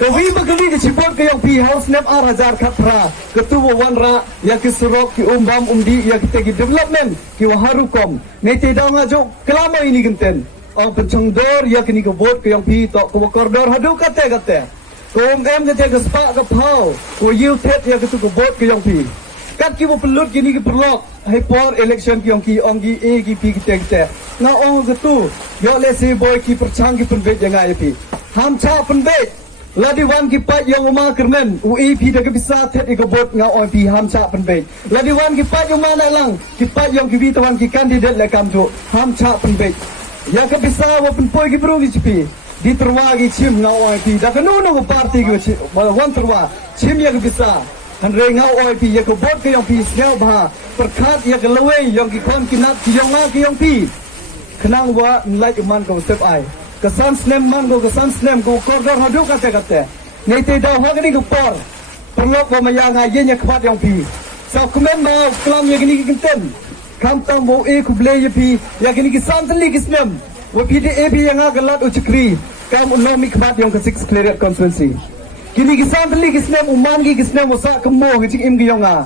Kewi berkewi ke cipot ke yang pi house Snem Hajar Khatra ketua wanra ya ke surok ki umbam umdi ya kita ki development ki waharukom nete daw ngajo Khlam ini genten ang pencongdor ya kini ke vote ke yang pi tok ke koridor hadu kate kom em ke ke spa ke pau ko you tet ya ke tu ke vote ke yang pi kat ki pelut kini ki perlok hai por election ki yang ki ongi e ki pi kita na ong ke tu yo le si boy ki perchang ki penbet jangan ya pi ham cha penbet Ladiwan kipat yang umar Kyrmen UEP dah bisa tet ikobot ngau OP hamca penbet. Ladiwan kipat yang mana lang kipat yang kibi tawan ki kandidat lekam tu hamca penbet. Ya ke bisa wa penpoi ki bro ki cipi di terwagi cim ngau OP dah ke nunu parti ki wan terwa cim ya ke bisa Hynrei ngau OP ya ke bot ke yang pi sel bah perkat ya ke lewe yang ki kon kinat ki yang ma ki yang pi kenang wa nilai iman ko step ai kesan Snem mango kesan Snem ko koridor hadu kata nete dah hagni ko por perlok ko mayanga yenya khat yang pi sa kumen mau Khlam ya gini kinten kam tam bo e ku ble ya pi ya gini kesan Tylli Snem wo pi de e pi yang galat uchkri kam unomi khat yang ke 6 clear constituency kini kesan Tylli Snem uman gi Snem usa kemo gi im gi yonga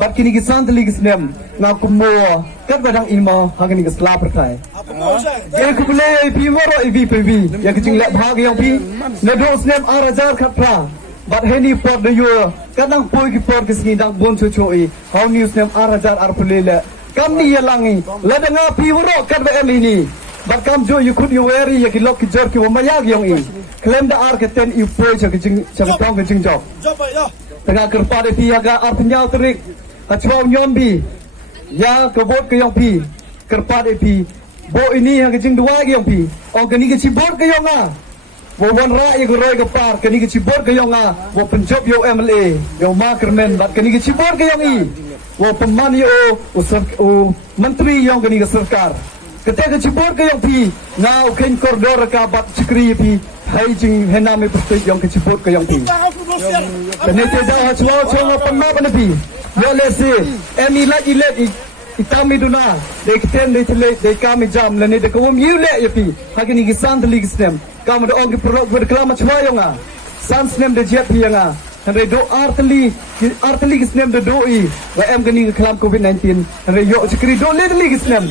bat kini kesan Tylli Snem na kemo kat badang ilmo hagni ke sla perkai yang kebelah pi moro EVPV yang kecing lek bahag yang pi nedo Snem Hajar Khatra bat heni port de yo kadang poi ki port kisni dang bon choi how news Snem Hajar arpulele kam ni yalangi ladanga pi moro kat ba ini bat kam jo you could you wear ya ki lok ki jor ki mayag yang i claim da ar keten i poi cha kecing cha tong kecing job tengah kerpa de pi aga arpnyau terik achwa nyombi ya kebot ke yang pi kerpa de pi bo ini yang kecing dua yang pi oh kini ke cibot ke yang ah bo wan ra ye roi ke par kini ke cibot ke yang ah bo penjob yo MLA yo ma Kyrmen bat kini ke cibot ke yang i bo peman yo menteri yang kini ke sarkar ketika ke cibot ke yang pi ngau ken koridor ka bat cikri pi hai jing hename prestige yang ke cibot ke yang pi kene te dah chwa chwa panma ban pi yo lesi emi la ilet itami duna de kiten de tele de kami jam lene de kom yule yapi hagini ki san Tylli Snem kam de ong ki prolog ber Khlam chwayonga san Snem de Jied pianga Hynrei do Tylli Snem de doi wa em gani Khlam COVID-19 Hynrei yo chikri do Tylli Snem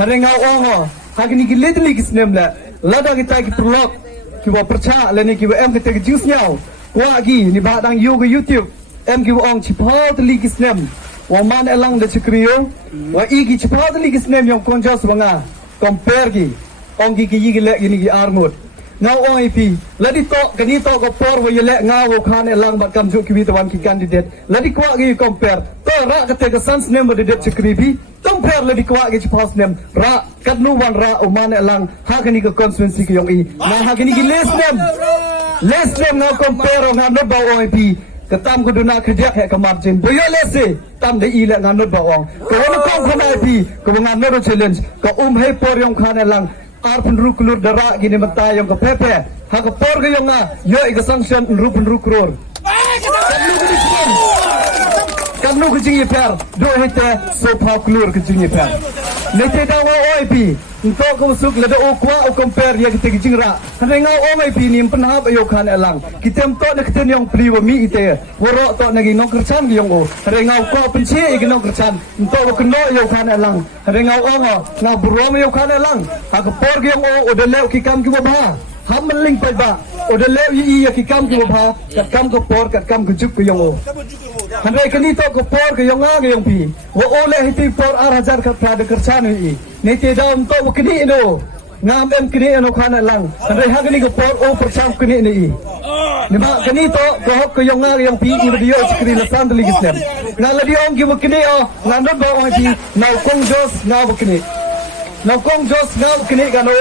Hynrei ngau ongo hagini ki Tylli Snem la lada kita ki prolog ki wa percha lene ki wa em kita ki juice nyau wa gi ni ba dang yo ke YouTube em ki ong chipau Tylli Snem wa man elang de chikriyo wa igi chipau Tylli Snem yang konjas banga compare gi ongi ki yigi le gini gi armut ngau OIP ladi to kani to ko por wa yele ngau khan elang bat kam ju ki bi tawan ki candidate ladi kwa gi compare to ra ka te ka san Snem de det chikri bi compare ladi kwa gi chipau Snem ra kat nu wan ra o man elang ha kani ka constituency ki yong i na ha kani ki les Snem ngau compare ngau no ba OIP ketam ko duna khajak he kamarjin boyo lese tam de ile nganot bawang ko wona kom khana pi ko nganot challenge ko he por yong khana lang ar pun ruklur dara gini mata yong ko pepe ha ko por ge yong nga yo i sanction rupun rukror kamnu kujing ye per do hete so pa klur kujing ye per nete da wa OIP untuk ko suk le do kwa o compare ya kite kujing ra Hynrei ngau OIP ni penhap ayo khan elang kitem to ne kiten yong pri wa mi ite woro to ne gi nong kerchan gi yong o Hynrei ngau ko penche gi nong kerchan untuk ko kno yo khan elang Hynrei ngau ongo ngau burom yo khan elang ha ko por gi yong o de lew ki kam ki ba ham meling pai ba o de lew yi ya ki kam ki ba kat kam ko por kat kam ko juk ki yong o Hynrei kani to ko por ke yong a ge yong pi wo ole hiti por Hajar Khatra de kerchan wi nete daum to wo kini no ngam em kini no khana lang Hynrei hagni ko por o percham kini ni ni ma kani to ko hok ko yong a ge yong pi i video chikri la san Tylli Snem ngala di ong ki wo kini o ngandot ba o ji na kong jos na wo kini na kong jos na wo kini ga no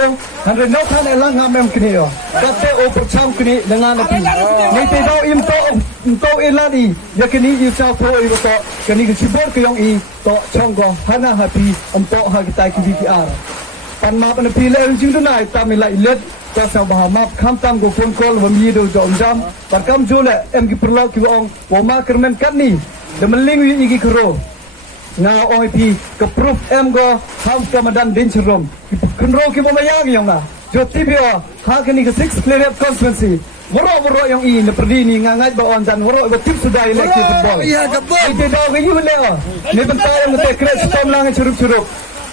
Hynrei no khana lang ngam em kini o kate o percham kini dengan api nete daum im to elani ya kini i sa ko i to kani ki sibor ko yong i to chonggo hana happy to ha kita ki VPR pan ma pan pi le jing tu nai ta mi lai let to sa ba ma kham tam go phone call wa mi do jom jam par kam jo le em ki perlo ki ong wa ma Kyrmen kan ni de meling wi ki kro na OIP ke proof em go ham kamadan din chrom ki kro ki ba ma yang yong na jo tibio ha kani ki 6 clear constituency Moro yang ini perdi ni ngangat bawan dan moro tip sudah eleksi football. Iya gabung. Ini dah kayu leo. Ni bentar yang kita kret storm lang curup-curup.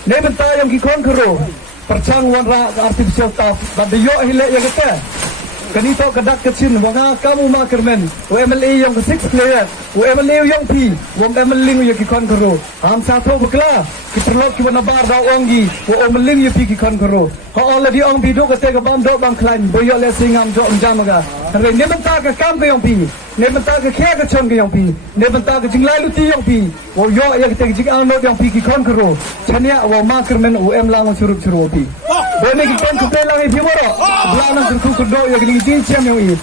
Ni bentar yang kikon kero. Percang warna artificial turf. Dan dia hilek yang kita. Kanito kadak kecil. Wanga kamu mak Kyrmen. MLA yang ke 6 player. MLA yang P. MLA yang kikon kero. Ham satu bekla. Kiperlok kiwana bar dah ongi. MLA yang kikon kero. Already ong biduk kata ke bam dok bang Khlam boyok le singam dok jam aga hari ne bentar ke kam ke yang pi ne bentar ke kya ke chon ke yang pi ne bentar ke jinglai luti yang pi wo yo ya kita jing al no yang pi ki kon kero chania wo ma Kyrmen em lang churup pi bo ne ki kon ku pe lang pi moro bla na ku ku do ya ki jing chem yang i